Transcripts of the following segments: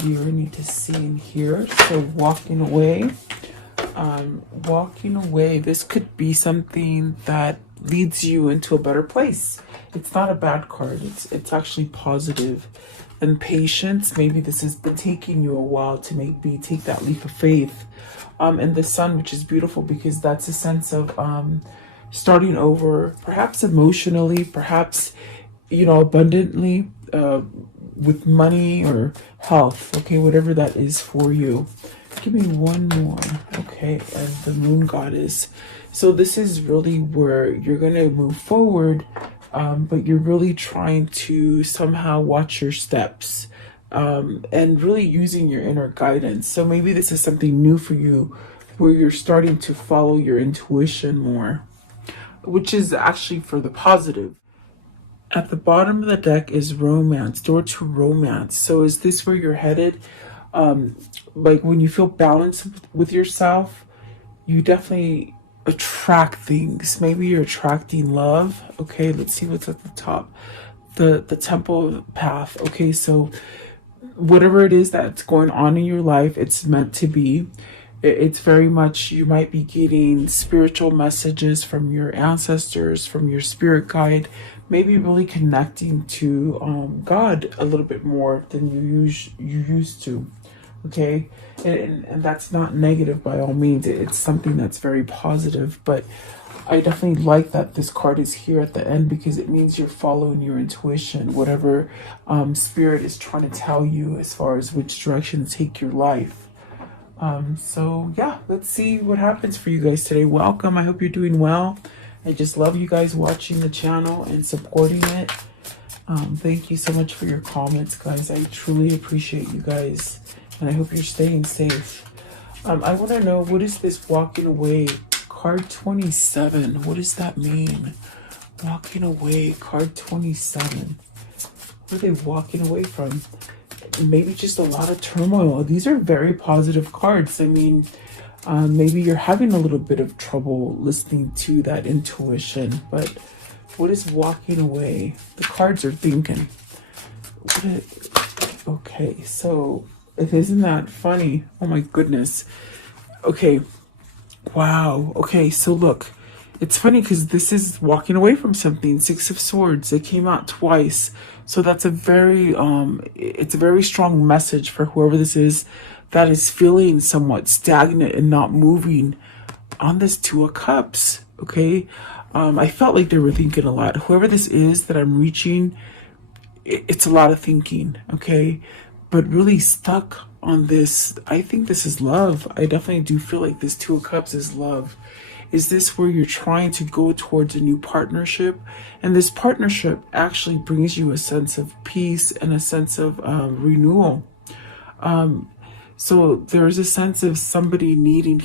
viewer need to see in here? So walking away. Walking away. This could be something that leads you into a better place. It's not a bad card. It's actually positive. And patience. Maybe this has been taking you a while to maybe take that leap of faith. And the sun, which is beautiful because that's a sense of starting over, perhaps emotionally, perhaps, you know, abundantly, with money or health. Okay, whatever that is for you. Give me one more. Okay, and the moon goddess. So this is really where you're going to move forward, but you're really trying to somehow watch your steps, and really using your inner guidance. So maybe this is something new for you where you're starting to follow your intuition more, which is actually for the positive. At the bottom of the deck is romance, door to romance. So is this where you're headed? Like when you feel balanced with yourself, you definitely attract things. Maybe you're attracting love. Okay, let's see what's at the top. The temple path. Okay, so whatever it is that's going on in your life, it's meant to be. It's very much, you might be getting spiritual messages from your ancestors, from your spirit guide, maybe really connecting to God a little bit more than you used to. Okay, and that's not negative by all means. It's something that's very positive, but I definitely like that this card is here at the end because it means you're following your intuition, whatever spirit is trying to tell you as far as which direction to take your life. So yeah, let's see what happens for you guys today. Welcome. I hope you're doing well. I just love you guys watching the channel and supporting it. Thank you so much for your comments, guys. I truly appreciate you guys, and I hope you're staying safe. I want to know, what is this walking away? Card 27. What does that mean? Walking away, card 27. What are they walking away from? Maybe just a lot of turmoil. These are very positive cards. I mean, maybe you're having a little bit of trouble listening to that intuition, but what is walking away? The cards are thinking. Okay, so isn't that funny? Oh my goodness. Okay, wow. Okay, so look, it's funny because this is walking away from something. Six of Swords. It came out twice. So that's a very, it's a very strong message for whoever this is that is feeling somewhat stagnant and not moving on this Two of Cups. Okay. I felt like they were thinking a lot. Whoever this is that I'm reaching, it's a lot of thinking. Okay. But really stuck on this. I think this is love. I definitely do feel like this Two of Cups is love. Is this where you're trying to go towards a new partnership? And this partnership actually brings you a sense of peace and a sense of renewal. So there's a sense of somebody needing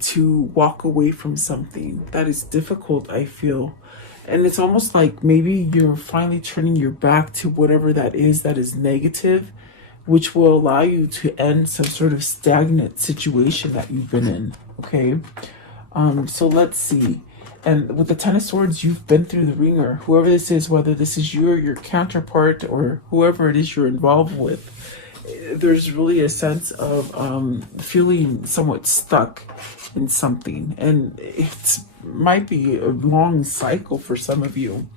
to walk away from something that is difficult, I feel. And it's almost like maybe you're finally turning your back to whatever that is negative, which will allow you to end some sort of stagnant situation that you've been in. Okay. So let's see. And with the Ten of Swords, you've been through the ringer. Whoever this is, whether this is you or your counterpart or whoever it is you're involved with, there's really a sense of feeling somewhat stuck in something. And it might be a long cycle for some of you.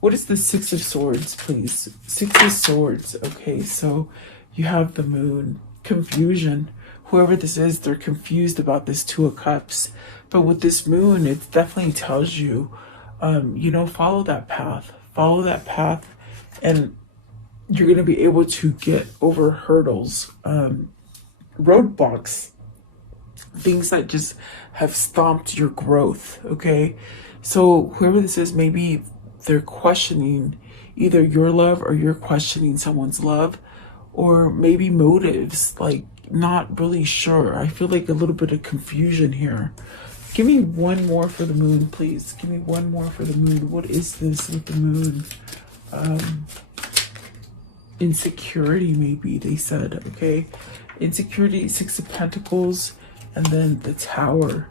What is the Six of Swords, please? Six of Swords. Okay, so you have the moon. Confusion. Whoever this is, they're confused about this Two of Cups. But with this moon, it definitely tells you, follow that path. Follow that path, and you're going to be able to get over hurdles, roadblocks, things that just have stomped your growth, okay? So whoever this is, maybe they're questioning either your love or you're questioning someone's love, or maybe motives, like not really sure. I feel like a little bit of confusion here. Give me one more for the moon, please. Give me one more for the moon. What is this with the moon? Insecurity, maybe, they said, okay? Insecurity, Six of Pentacles, and then the Tower.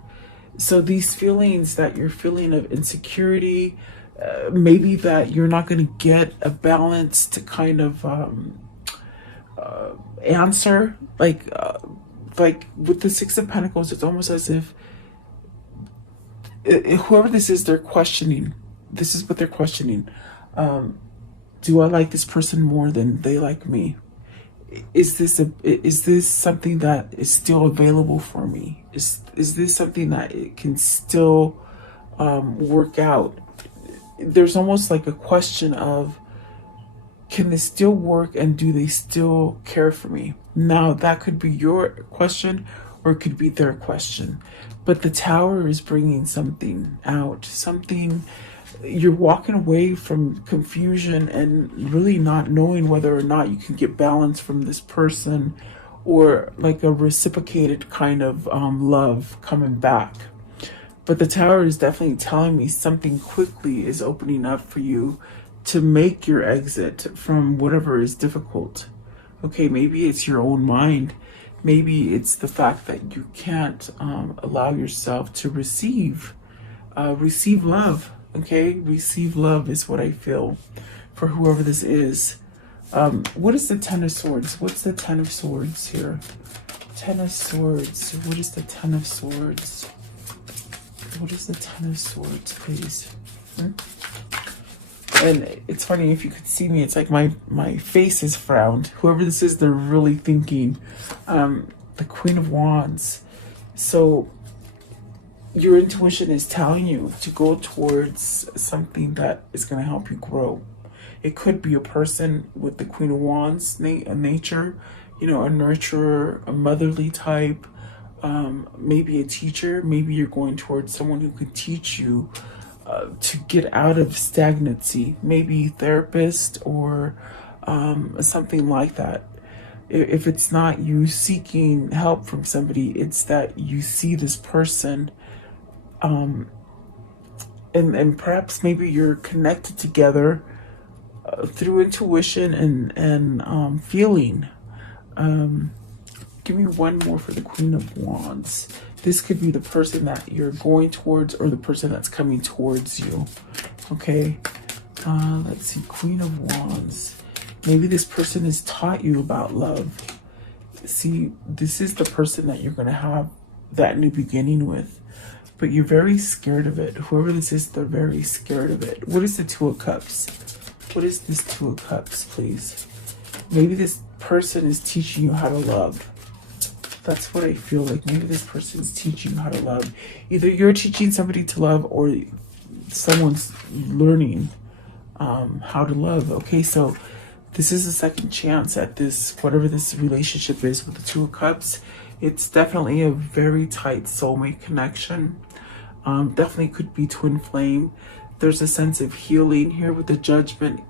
So these feelings that you're feeling of insecurity, maybe that you're not going to get a balanced kind of answer. Like with the Six of Pentacles, it's almost as if whoever this is, they're questioning. This is what they're questioning. Do I like this person more than they like me? Is this something that is still available for me? Is this something that it can still work out? There's almost like a question of, can this still work, and do they still care for me? Now, that could be your question, or it could be their question. But the Tower is bringing something out. Something, you're walking away from confusion and really not knowing whether or not you can get balance from this person, or like a reciprocated kind of love coming back. But the Tower is definitely telling me something quickly is opening up for you to make your exit from whatever is difficult. Okay, maybe it's your own mind. Maybe it's the fact that you can't allow yourself to receive love. Okay, receive love is what I feel for whoever this is. What is the Ten of Swords? What's the Ten of Swords here? Ten of Swords. What is the Ten of Swords? What is the Ten of Swords, please? And it's funny, if you could see me, it's like my face is frowned. Whoever this is, they're really thinking. The Queen of Wands. So your intuition is telling you to go towards something that is going to help you grow. It could be a person with the Queen of Wands nature, you know, a nurturer, a motherly type, maybe a teacher. Maybe you're going towards someone who can teach you to get out of stagnancy, maybe therapist or something like that. If it's not you seeking help from somebody, it's that you see this person, and perhaps maybe you're connected together through intuition and feeling. Give me one more for the Queen of Wands. This could be the person that you're going towards, or the person that's coming towards you. Okay, let's see, Queen of Wands. Maybe this person has taught you about love. See, this is the person that you're going to have that new beginning with, but you're very scared of it. Whoever this is, they're very scared of it. What is the Two of Cups? What is this Two of Cups, please? Maybe this person is teaching you how to love. That's what I feel like. Maybe this person is teaching you how to love. Either you're teaching somebody to love, or someone's learning how to love. Okay, so this is a second chance at this, whatever this relationship is with the Two of Cups. It's definitely a very tight soulmate connection. Definitely could be twin flame. There's a sense of healing here with the Judgment.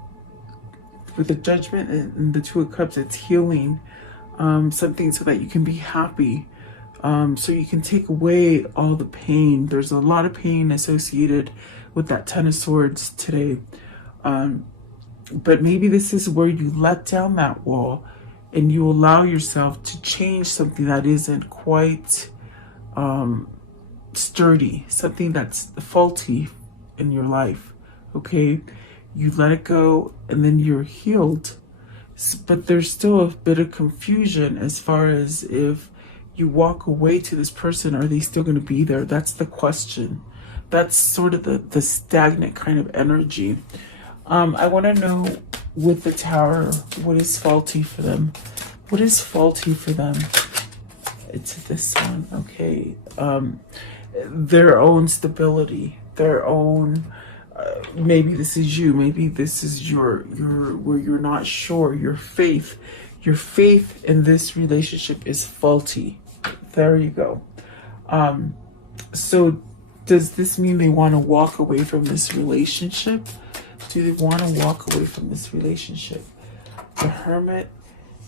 With the Judgment and the Two of Cups, it's healing something so that you can be happy. So you can take away all the pain. There's a lot of pain associated with that Ten of Swords today. But maybe this is where you let down that wall and you allow yourself to change something that isn't quite sturdy, something that's faulty in your life. Okay, you let it go and then you're healed. But there's still a bit of confusion as far as if you walk away to this person, are they still going to be there? That's the question. That's sort of the stagnant kind of energy. I want to know with the Tower, what is faulty for them? What is faulty for them? It's this one, okay. Their own stability, their own, maybe this is you, maybe this is your where you're not sure, your faith in this relationship is faulty. There you go. So does this mean they want to walk away from this relationship? Do they want to walk away from this relationship? The Hermit?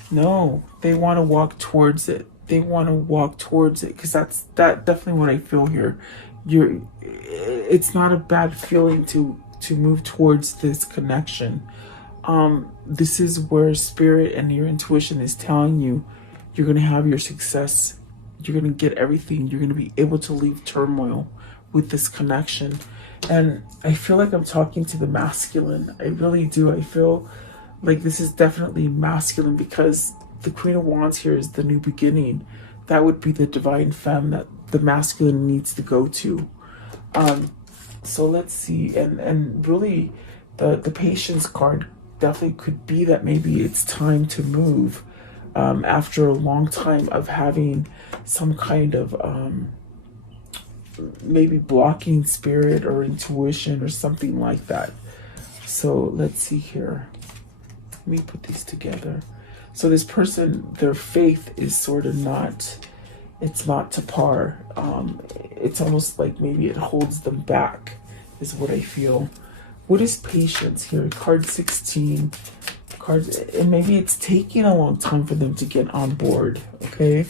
No, they want to walk towards it. They want to walk towards it, because that's definitely what I feel here. It's not a bad feeling to move towards this connection. This is where spirit and your intuition is telling you you're going to have your success. You're going to get everything. You're going to be able to leave turmoil with this connection. And I feel like I'm talking to the masculine. I really do. I feel like this is definitely masculine, because the Queen of Wands here is the new beginning. That would be the divine femme that the masculine needs to go to. So let's see, and really the patience card definitely could be that maybe it's time to move after a long time of having some kind of maybe blocking spirit or intuition or something like that. So let's see here. Let me put these together. So this person, their faith is sort of not, it's not to par. It's almost like maybe it holds them back, is what I feel. What is patience here? Card 16. And maybe it's taking a long time for them to get on board, okay?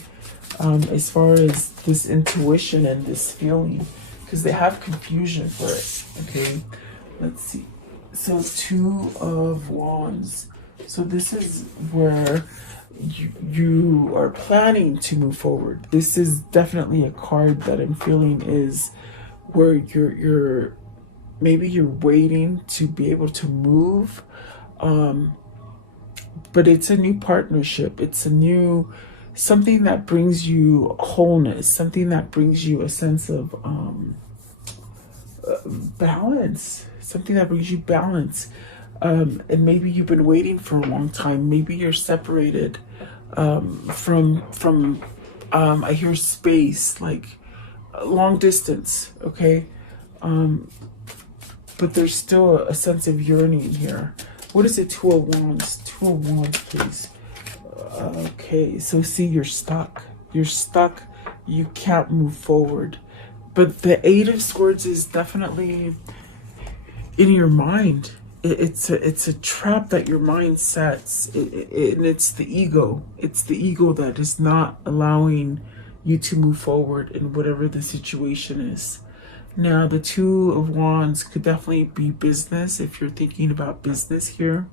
As far as this intuition and this feeling, because they have confusion for it, okay? Let's see. So 2 of Wands. So this is where you are planning to move forward. This is definitely a card that I'm feeling is where you're maybe you're waiting to be able to move, but it's a new partnership. It's a new something that brings you wholeness, something that brings you a sense of balance, something that brings you balance. And maybe you've been waiting for a long time. Maybe you're separated from I hear space, like long distance, okay? But there's still a sense of yearning here. What is it? 2 of Wands. 2 of Wands, please. Okay, so see, you're stuck. You're stuck. You can't move forward. But the 8 of Swords is definitely in your mind. It's a trap that your mind sets, and it's the ego. It's the ego that is not allowing you to move forward in whatever the situation is. Now, the 2 of Wands could definitely be business. If you're thinking about business here,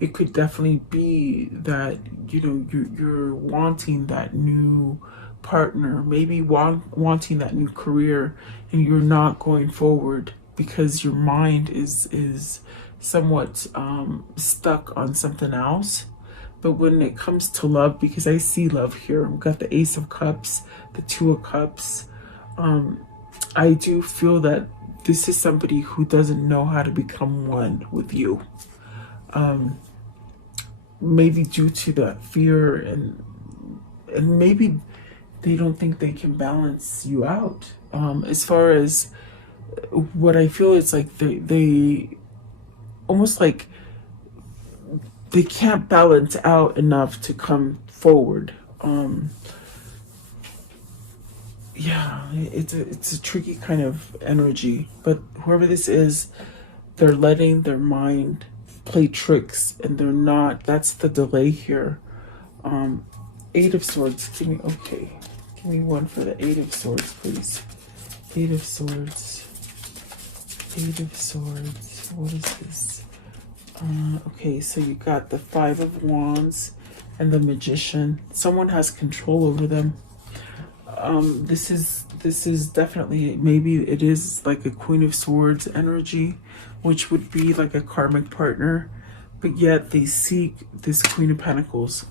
it could definitely be that, you know, you're wanting that new partner, maybe wanting that new career, and you're not going forward because your mind is somewhat stuck on something else. But when it comes to love, because I see love here, we've got the Ace of Cups, the 2 of Cups. I do feel that this is somebody who doesn't know how to become one with you. Maybe due to that fear, and maybe they don't think they can balance you out. As far as what I feel, it's like they almost like they can't balance out enough to come forward. Yeah, it's a tricky kind of energy, but whoever this is, they're letting their mind play tricks, and they're not. That's the delay here. 8 of Swords. Give me one for the 8 of Swords, please. 8 of Swords. 8 of Swords. What is this? Okay, so you got the 5 of Wands and the Magician. Someone has control over them. This is definitely, maybe it is like a Queen of Swords energy, which would be like a karmic partner, but yet they seek this Queen of Pentacles.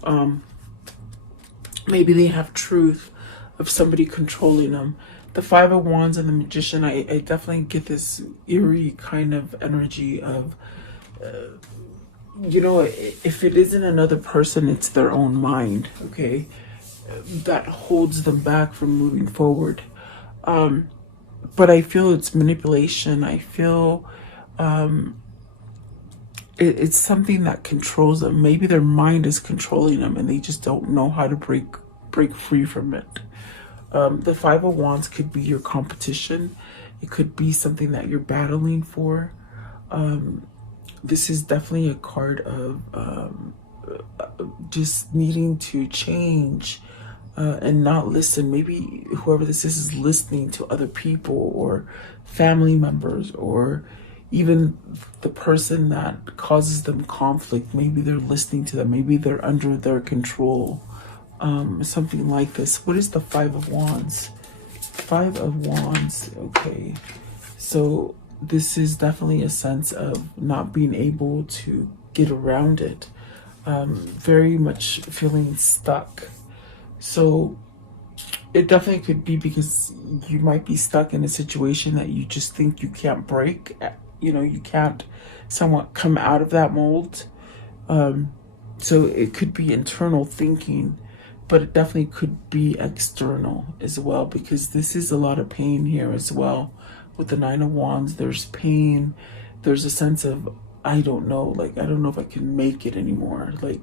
Maybe they have truth of somebody controlling them. The 5 of Wands and the Magician, I definitely get this eerie kind of energy of, you know, if it isn't another person, it's their own mind, okay? That holds them back from moving forward. But I feel it's manipulation. I feel it's something that controls them. Maybe their mind is controlling them and they just don't know how to break free from it. The 5 of Wands could be your competition. It could be something that you're battling for. This is definitely a card of just needing to change and not listen. Maybe whoever this is listening to other people or family members, or even the person that causes them conflict. Maybe they're listening to them. Maybe they're under their control. Something like this. What is the 5 of Wands? 5 of Wands. Okay. So this is definitely a sense of not being able to get around it. very much feeling stuck. So it definitely could be because you might be stuck in a situation that you just think you can't break. You know, you can't somewhat come out of that mold. So it could be internal thinking, but it definitely could be external as well, because this is a lot of pain here as well. With the Nine of Wands, there's pain. There's a sense of, I don't know, like, I don't know if I can make it anymore. Like,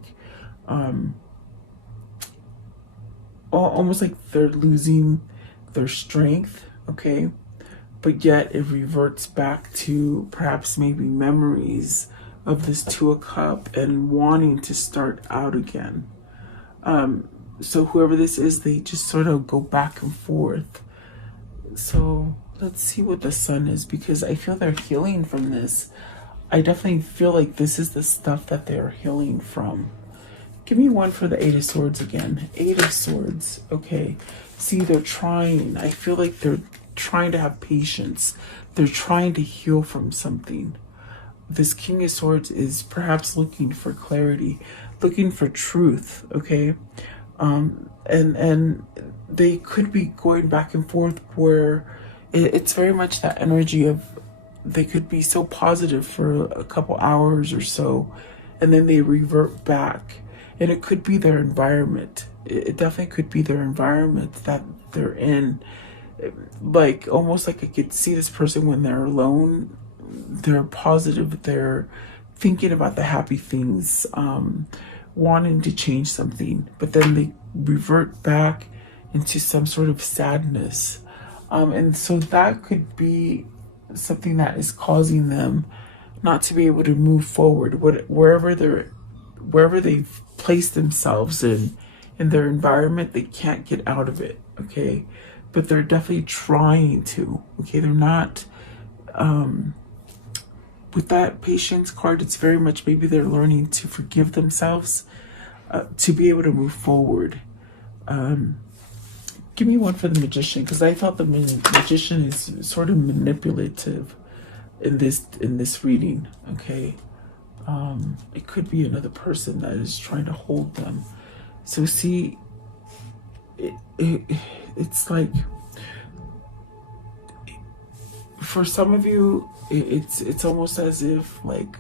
almost like they're losing their strength, okay? But yet it reverts back to perhaps maybe memories of this Two of Cups and wanting to start out again. So whoever this is, they just sort of go back and forth. So let's see what the Sun is, because I feel they're healing from this. I definitely feel like this is the stuff that they're healing from. Give me one for the Eight of Swords again. Eight of Swords. Okay. See, they're trying. I feel like they're trying to have patience. They're trying to heal from something. This King of Swords is perhaps looking for clarity, looking for truth, okay? And they could be going back and forth where it's very much that energy of they could be so positive for a couple hours or so, and then they revert back. And it could be their environment. It definitely could be their environment that they're in. Like, almost like I could see this person when they're alone. They're positive. They're thinking about the happy things, wanting to change something. But then they revert back into some sort of sadness. And so that could be something that is causing them not to be able to move forward. Wherever they've placed themselves in their environment, they can't get out of it, okay? But they're definitely trying to, okay? They're not, with that Patience card, it's very much maybe they're learning to forgive themselves, to be able to move forward. Give me one for the Magician, because I thought the Magician is sort of manipulative in this reading, okay? It could be another person that is trying to hold them. So see, it's like, for some of you, it's almost as if like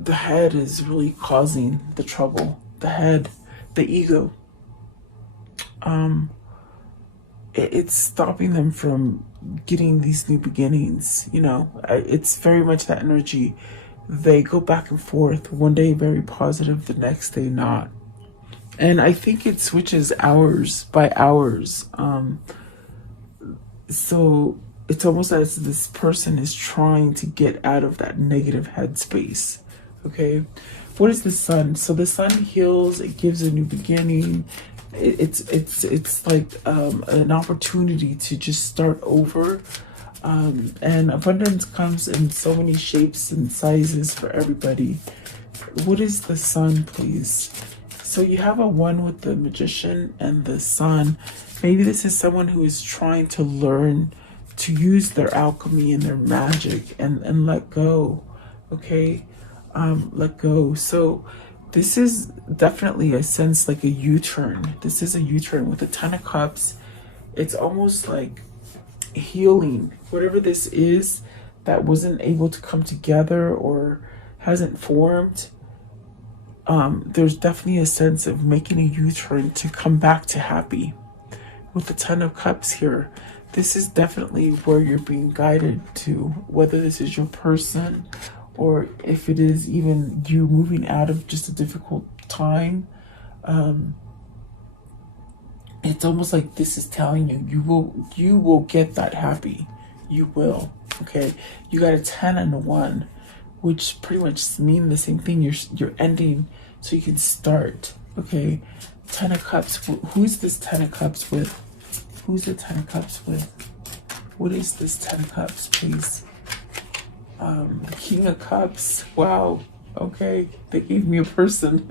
the head is really causing the trouble. The head, the ego. It's stopping them from getting these new beginnings. You know, it's very much that energy. They go back and forth. One day very positive, the next day not. And I think it switches hours by hours. So it's almost as this person is trying to get out of that negative headspace. Okay, what is the Sun? So the Sun heals. It gives a new beginning. It's like an opportunity to just start over. And abundance comes in so many shapes and sizes for everybody. What is the Sun, please? So you have a one with the Magician and the Sun. Maybe this is someone who is trying to learn to use their alchemy and their magic and let go. Okay, let go. So this is definitely a sense like a U-turn. This is a U-turn with the Ten of Cups. It's almost like healing. Whatever this is that wasn't able to come together or hasn't formed, there's definitely a sense of making a U-turn to come back to happy. With the Ten of Cups here, this is definitely where you're being guided to, whether this is your person or if it is even you moving out of just a difficult time. It's almost like this is telling you, you will get that happy. You will, okay? You got a 10 and a 1, which pretty much mean the same thing. You're ending so you can start, okay? Ten of Cups. Who's this Ten of Cups with? Who's the Ten of Cups with? What is this Ten of Cups, please? The King of Cups. Wow. Okay, they gave me a person.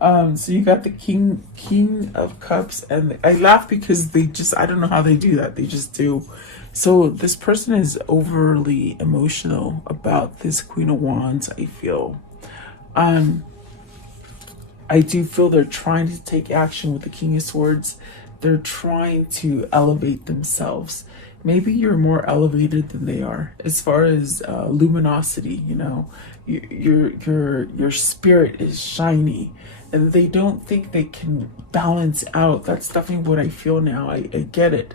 So you got the King of Cups, and I laugh because I don't know how they do that. They just do. So this person is overly emotional about this Queen of Wands, I feel. I do feel they're trying to take action with the King of Swords. They're trying to elevate themselves. Maybe you're more elevated than they are as far as luminosity. You know, your spirit is shiny, and they don't think they can balance out. That's definitely what I feel now. I get it.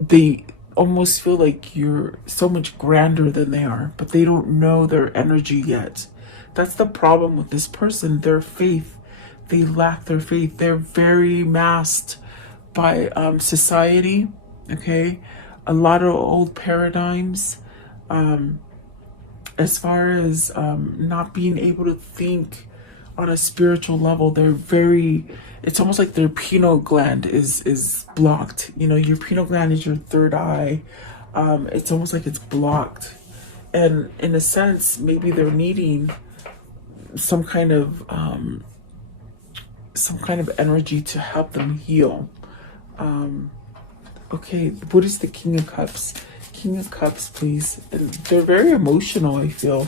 They almost feel like you're so much grander than they are, but they don't know their energy yet. That's the problem with this person. Their faith, they lack their faith. They're very masked by society. Okay, a lot of old paradigms, as far as not being able to think on a spiritual level. They're very, it's almost like their pineal gland is blocked. You know, your pineal gland is your third eye. It's almost like it's blocked, and in a sense maybe they're needing some kind of energy to help them heal. Okay, what is the King of Cups? King of Cups, please. And they're very emotional, I feel.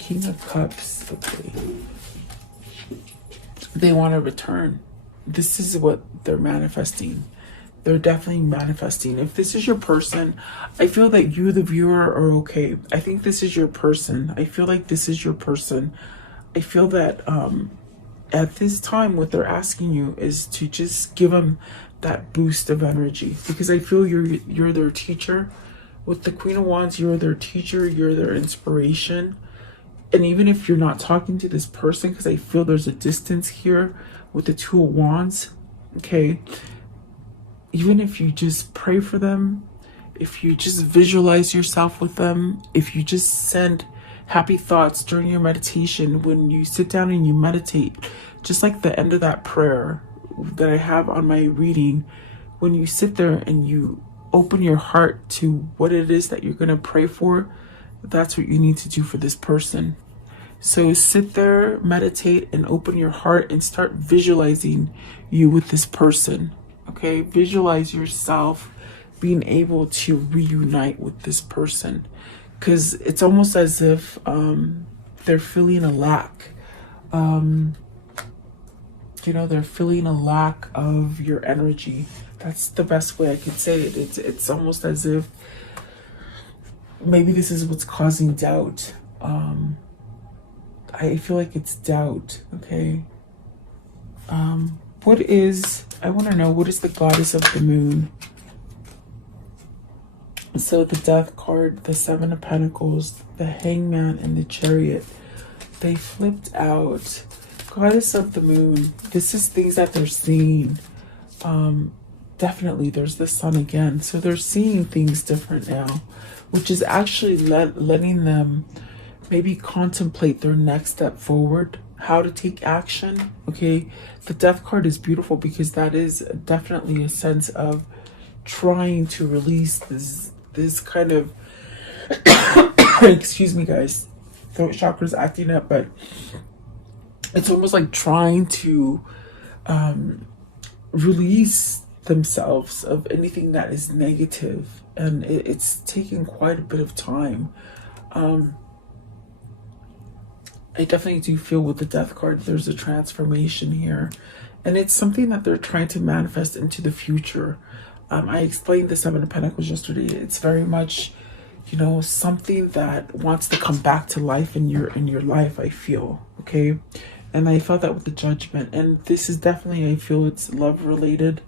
King of Cups. Okay. They want to return. This is what they're manifesting. They're definitely manifesting. If this is your person, I feel that you, the viewer, are okay. I think this is your person. I feel like this is your person. I feel that at this time, what they're asking you is to just give them that boost of energy, because I feel you're their teacher. With the Queen of Wands, you're their teacher, you're their inspiration. And even if you're not talking to this person, because I feel there's a distance here with the Two of Wands, okay, even if you just pray for them, if you just visualize yourself with them, if you just send happy thoughts during your meditation, when you sit down and you meditate, just like the end of that prayer that I have on my reading, when you sit there and you open your heart to what it is that you're going to pray for, that's what you need to do for this person. So sit there, meditate, and open your heart and start visualizing you with this person. Okay, visualize yourself being able to reunite with this person, because it's almost as if they're feeling a lack. You know, they're feeling a lack of your energy. That's the best way I could say it. It's almost as if maybe this is what's causing doubt. I feel like it's doubt. Okay. I want to know, what is the Goddess of the Moon? So the Death card, the Seven of Pentacles, the Hangman, and the Chariot, they flipped out. Goddess of the Moon, this is things that they're seeing. Definitely there's the Sun again. So they're seeing things different now, which is actually letting them maybe contemplate their next step forward, how to take action. Okay, the Death card is beautiful because that is definitely a sense of trying to release this kind of excuse me guys, throat chakra's acting up, but it's almost like trying to release themselves of anything that is negative, and it's taking quite a bit of time. I definitely do feel with the Death card there's a transformation here, and it's something that they're trying to manifest into the future. I explained the Seven of Pentacles yesterday. It's very much, you know, something that wants to come back to life in your life, I feel. Okay, and I felt that with the Judgment, and this is definitely, I feel it's love related.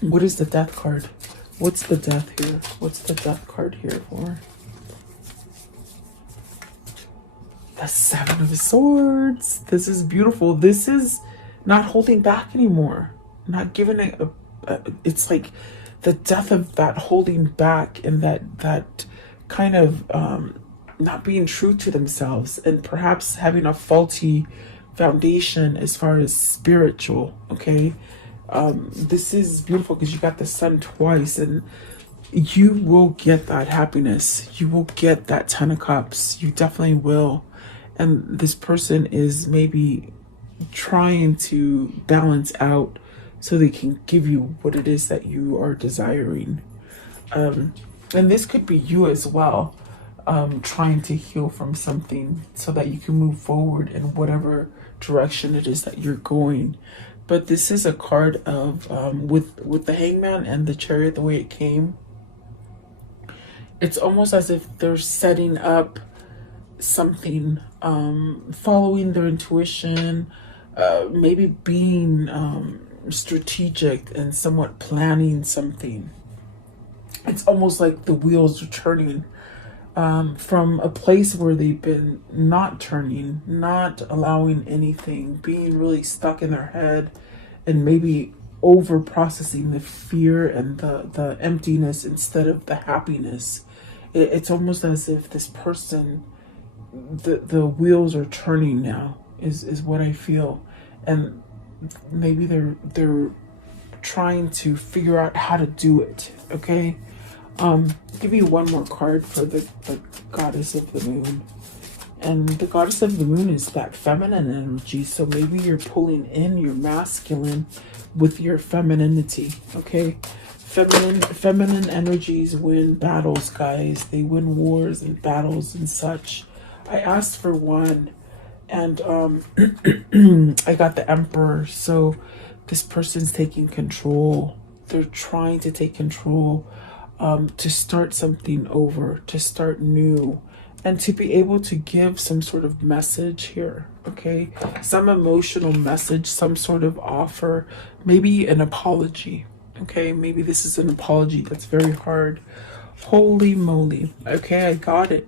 What is the Death card? What's the Death here? What's the Death card here for? The Seven of Swords. This is beautiful. This is not holding back anymore. Not giving it it's like the death of that holding back, and that kind of not being true to themselves, and perhaps having a faulty foundation as far as spiritual. Okay, this is beautiful because you got the Sun twice, and you will get that happiness. You will get that Ten of Cups. You definitely will. And this person is maybe trying to balance out so they can give you what it is that you are desiring. And this could be you as well. trying to heal from something so that you can move forward in whatever direction it is that you're going. But this is a card of with the Hangman and the Chariot, the way it came. It's almost as if they're setting up something, following their intuition, maybe being strategic and somewhat planning something. It's almost like the wheels are turning from a place where they've been not turning, not allowing anything, being really stuck in their head, and maybe over processing the fear and the emptiness instead of the happiness. It's almost as if this person, the wheels are turning now, is what I feel. And maybe they're trying to figure out how to do it. Okay. Give you one more card for the goddess of the moon. And the goddess of the moon is that feminine energy. So maybe you're pulling in your masculine with your femininity. Okay. Feminine energies win battles, guys. They win wars and battles and such. I asked for one, and I got the Emperor. So this person's taking control. They're trying to take control, to start something over, to start new, and to be able to give some sort of message here. Okay, some emotional message, some sort of offer, maybe an apology. Okay, maybe this is an apology that's very hard. Holy moly. Okay, I got it.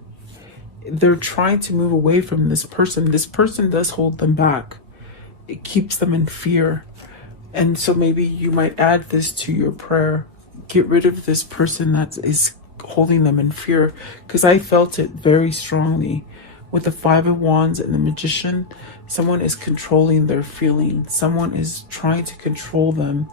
They're trying to move away from this person. This person does hold them back. It keeps them in fear. And so maybe you might add this to your prayer. Get rid of this person that is holding them in fear. Because I felt it very strongly. With the Five of Wands and the Magician, someone is controlling their feelings. Someone is trying to control them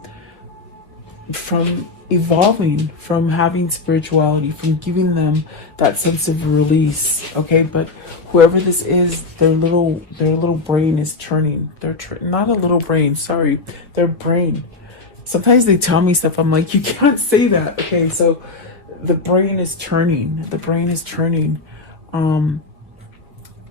from evolving, from having spirituality, from giving them that sense of release. Okay, but whoever this is, their little brain is turning. Not a little brain, sorry, their brain. Sometimes they tell me stuff, I'm like, you can't say that. Okay, so the brain is turning. The brain is turning.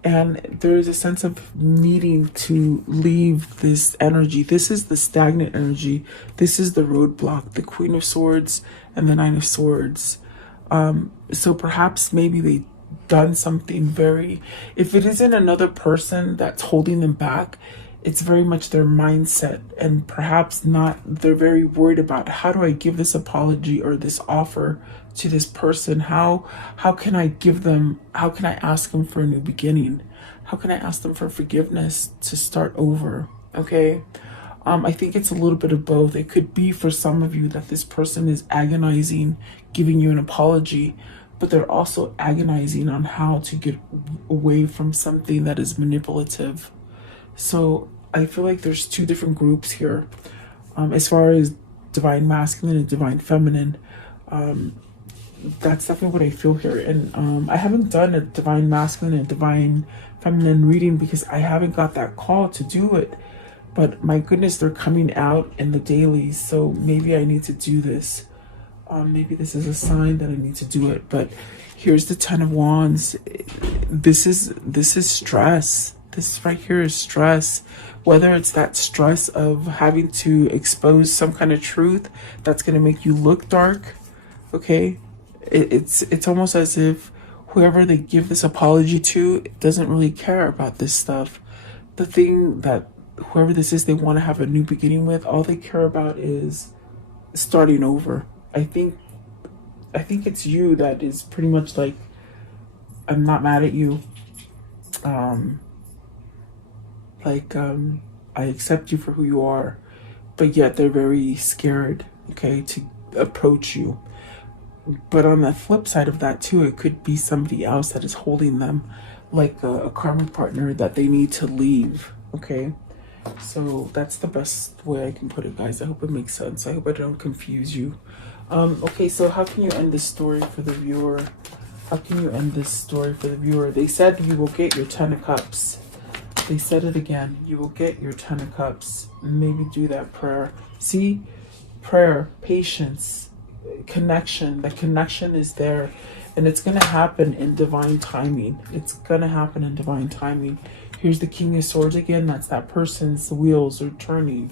And there's a sense of needing to leave this energy. This is the stagnant energy. This is the roadblock, the Queen of Swords and the Nine of Swords. So perhaps maybe they've done something very, if it isn't another person that's holding them back, it's very much their mindset, and perhaps not, they're very worried about, how do I give this apology or this offer to this person? How can I give them, how can I ask them for a new beginning? How can I ask them for forgiveness to start over? Okay. I think it's a little bit of both. It could be for some of you that this person is agonizing, giving you an apology, but they're also agonizing on how to get away from something that is manipulative. So I feel like there's two different groups here. As far as divine masculine and divine feminine, that's definitely what I feel here. And I haven't done a divine masculine and divine feminine reading because I haven't got that call to do it. But my goodness, they're coming out in the dailies, so maybe I need to do this. Maybe this is a sign that I need to do it. But here's the Ten of Wands. This is stress. This right here is stress. Whether it's that stress of having to expose some kind of truth that's going to make you look dark. Okay, it's almost as if whoever they give this apology to doesn't really care about this stuff. The thing that whoever this is they want to have a new beginning with, all they care about is starting over. I think it's you that is pretty much like, I'm not mad at you. I accept you for who you are, but yet they're very scared, okay, to approach you. But on the flip side of that too, it could be somebody else that is holding them, like a karmic partner that they need to leave, okay? So that's the best way I can put it, guys. I hope it makes sense. I hope I don't confuse you. Okay, so how can you end this story for the viewer? How can you end this story for the viewer? They said you will get your 10 of Cups. They said it again. You will get your 10 of Cups. Maybe do that prayer. See? Prayer, patience, connection. The connection is there. And it's going to happen in divine timing. It's going to happen in divine timing. Here's the King of Swords again. That's that person's wheels are turning.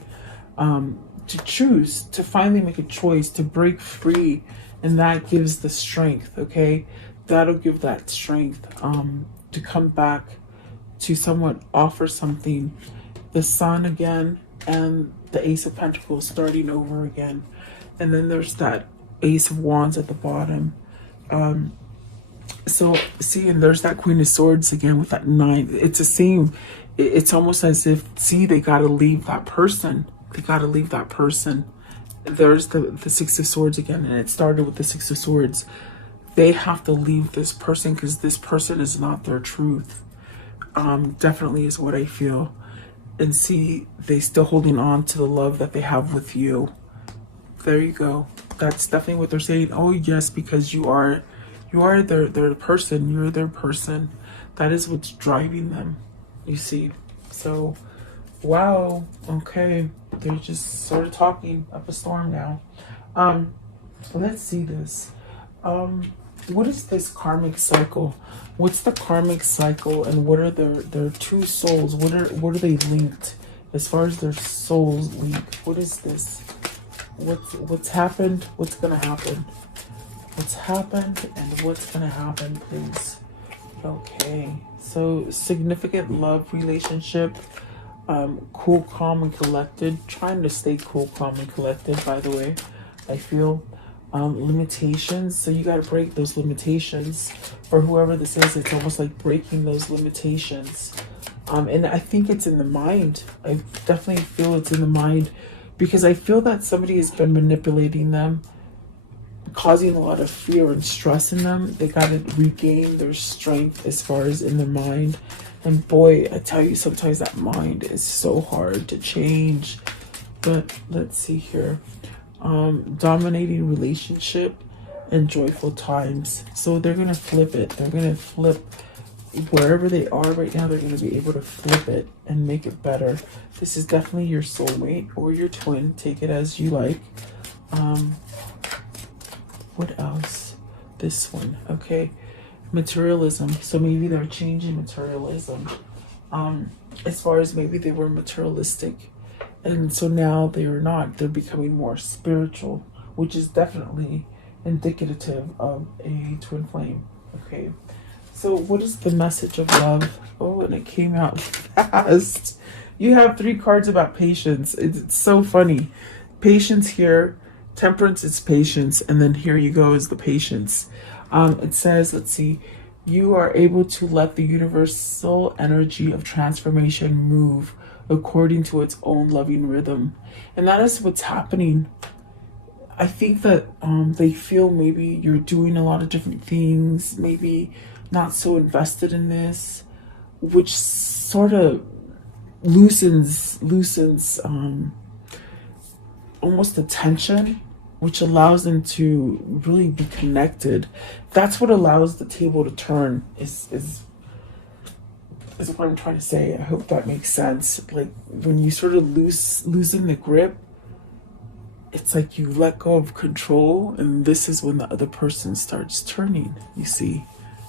To choose, to finally make a choice, to break free. And that gives the strength, okay? That'll give that strength to come back, to somewhat offer something. The Sun again, and the Ace of Pentacles starting over again. And then there's that Ace of Wands at the bottom. So see, and there's that Queen of Swords again with that 9. It's the same. It's almost as if, see, they got to leave that person. They got to leave that person. There's the Six of Swords again, and it started with the Six of Swords. They have to leave this person because this person is not their truth. Definitely is what I feel. And see, they still holding on to the love that they have with you. There you go. That's definitely what they're saying. Oh yes, because you are their person. You're their person. That is what's driving them. You see. So, wow. Okay, they're just sort of talking up a storm now. Let's see this. What is this karmic cycle? What's the karmic cycle, and what are their two souls? What are they linked as far as their souls linked? What is this? What's happened? What's gonna happen? What's happened and what's gonna happen, please? Okay, so significant love relationship. Cool, calm, and collected. Trying to stay cool, calm, and collected, by the way. I feel limitations. So you got to break those limitations. For whoever this is, it's almost like breaking those limitations. And I think it's in the mind. I definitely feel it's in the mind, because I feel that somebody has been manipulating them, causing a lot of fear and stress in them. They got to regain their strength as far as in their mind. And boy, I tell you, sometimes that mind is so hard to change. But let's see here. Dominating relationship and joyful times. So they're going to flip it. They're going to flip wherever they are right now. They're going to be able to flip it and make it better. This is definitely your soulmate or your twin. Take it as you like. What else? This one. Okay. Materialism. So maybe they're changing materialism. As far as maybe they were materialistic, and so now they are not. They're becoming more spiritual, which is definitely indicative of a twin flame. Okay. So what is the message of love? Oh, and it came out fast. You have 3 cards about patience. It's so funny. Patience here. Temperance is patience. And then here you go is the patience. It says, let's see, you are able to let the universal energy of transformation move according to its own loving rhythm. And that is what's happening. I think that they feel maybe you're doing a lot of different things, maybe not so invested in this, which sort of loosens almost the tension, which allows them to really be connected. That's what allows the table to turn, is what I'm trying to say. I hope that makes sense. Like when you sort of loosen the grip, it's like you let go of control, and this is when the other person starts turning, you see.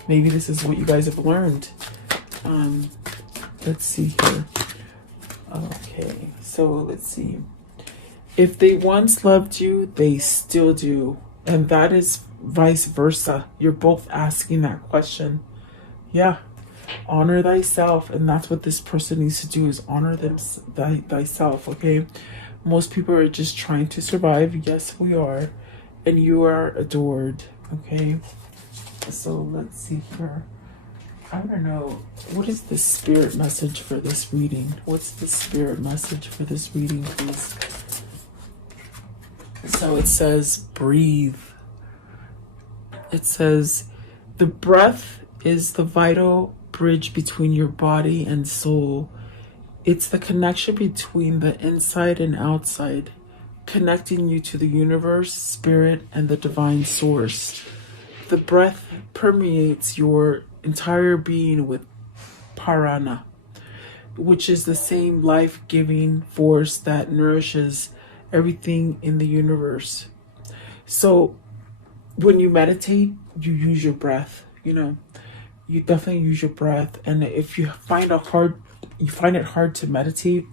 Maybe this is what you guys have learned. Let's see here. Okay, so let's see. If they once loved you, they still do. And that is vice versa. You're both asking that question. Yeah. Honor thyself. And that's what this person needs to do, is honor thyself. Okay. Most people are just trying to survive. Yes, we are. And you are adored. Okay. So let's see here. I don't know. What is the spirit message for this reading? What's the spirit message for this reading, please? So it says, breathe. It says, the breath is the vital bridge between your body and soul. It's the connection between the inside and outside, connecting you to the universe, spirit, and the divine source. The breath permeates your entire being with prana, which is the same life-giving force that nourishes everything in the universe. So when you meditate, you use your breath. You know, you definitely use your breath. And if you find it hard to meditate,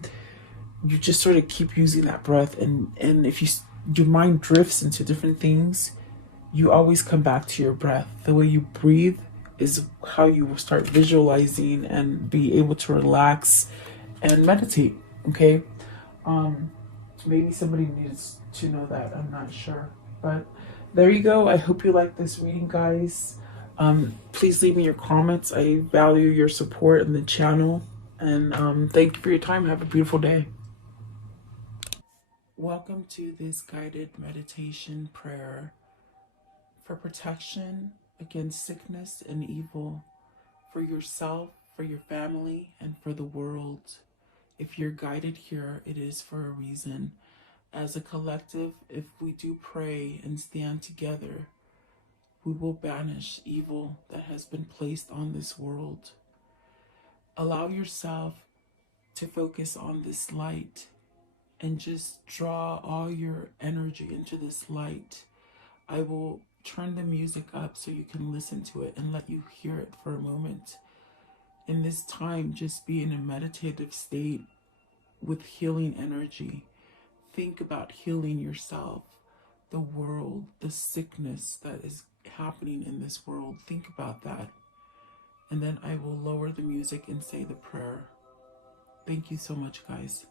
you just sort of keep using that breath. And if your mind drifts into different things, you always come back to your breath. The way you breathe is how you will start visualizing and be able to relax and meditate. Okay. Maybe somebody needs to know that. I'm not sure. But there you go. I hope you like this reading, guys. Please leave me your comments. I value your support in the channel. And thank you for your time. Have a beautiful day. Welcome to this guided meditation prayer for protection against sickness and evil, for yourself, for your family, and for the world. If you're guided here, it is for a reason. As a collective, if we do pray and stand together, we will banish evil that has been placed on this world. Allow yourself to focus on this light and just draw all your energy into this light. I will turn the music up so you can listen to it and let you hear it for a moment. In this time, just be in a meditative state with healing energy. Think about healing yourself, the world, the sickness that is happening in this world. Think about that. And then I will lower the music and say the prayer. Thank you so much, guys.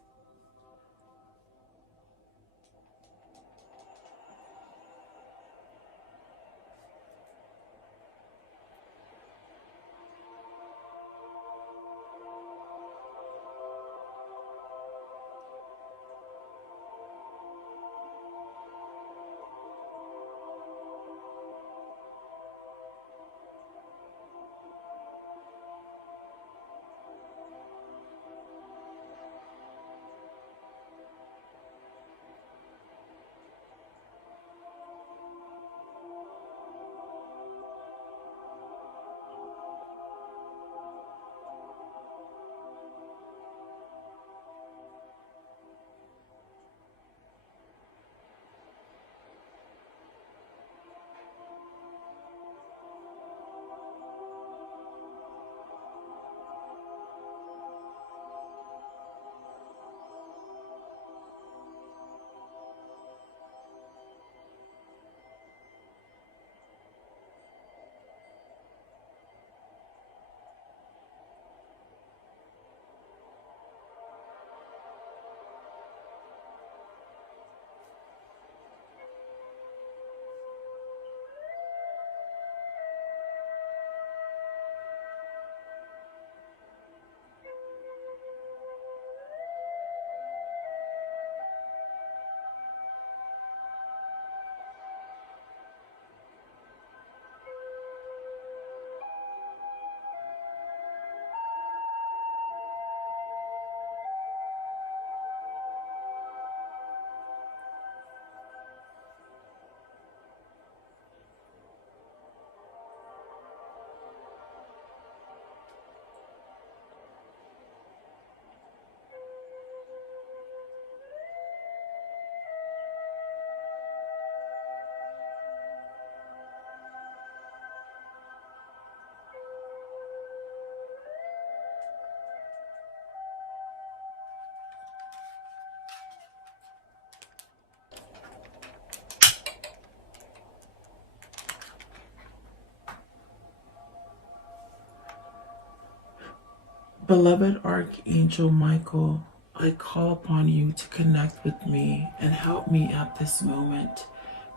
Beloved Archangel Michael, I call upon you to connect with me and help me at this moment,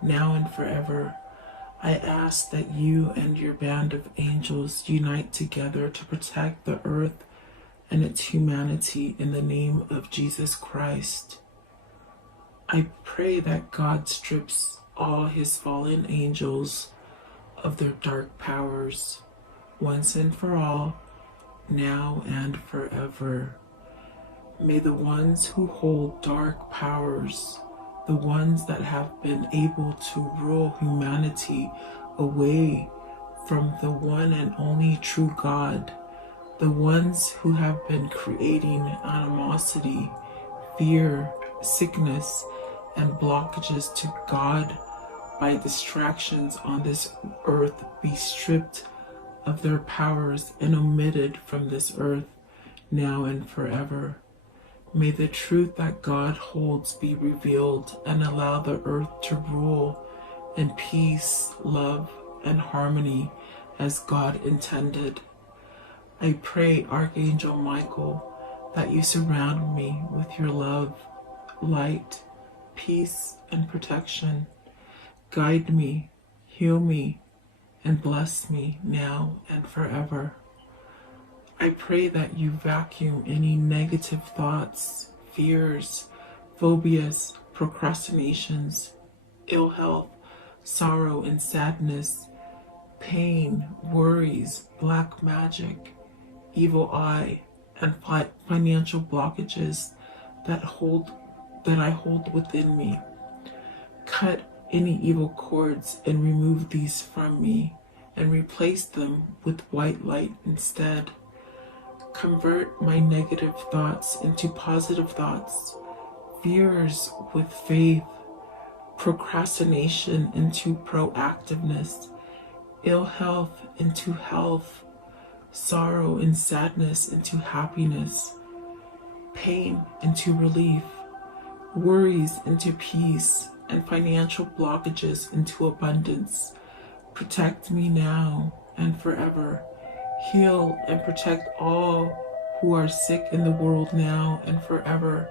now and forever. I ask that you and your band of angels unite together to protect the earth and its humanity in the name of Jesus Christ. I pray that God strips all his fallen angels of their dark powers, once and for all, now and forever. May the ones who hold dark powers, the ones that have been able to rule humanity away from the one and only true God, the ones who have been creating animosity, fear, sickness, and blockages to God by distractions on this earth be stripped of their powers and omitted from this earth now and forever. May the truth that God holds be revealed and allow the earth to rule in peace, love, and harmony as God intended. I pray, Archangel Michael, that you surround me with your love, light, peace, and protection. Guide me, heal me, and bless me now and forever. I pray that you vacuum any negative thoughts, fears, phobias, procrastinations, ill health, sorrow and sadness, pain, worries, black magic, evil eye, and financial blockages that I hold within me. Cut any evil cords and remove these from me and replace them with white light instead. Convert my negative thoughts into positive thoughts, fears with faith, procrastination into proactiveness, ill health into health, sorrow and sadness into happiness, pain into relief, worries into peace, and financial blockages into abundance. Protect me now and forever. Heal and protect all who are sick in the world now and forever.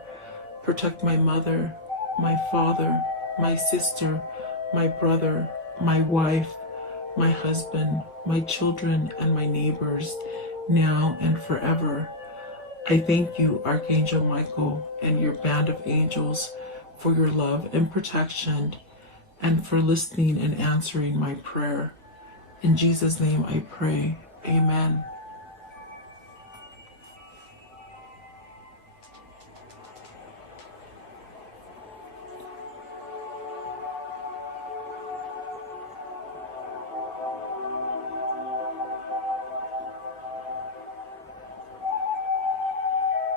Protect my mother, my father, my sister, my brother, my wife, my husband, my children, and my neighbors now and forever. I thank you, Archangel Michael, and your band of angels for your love and protection and for listening and answering my prayer. In Jesus' name I pray. Amen.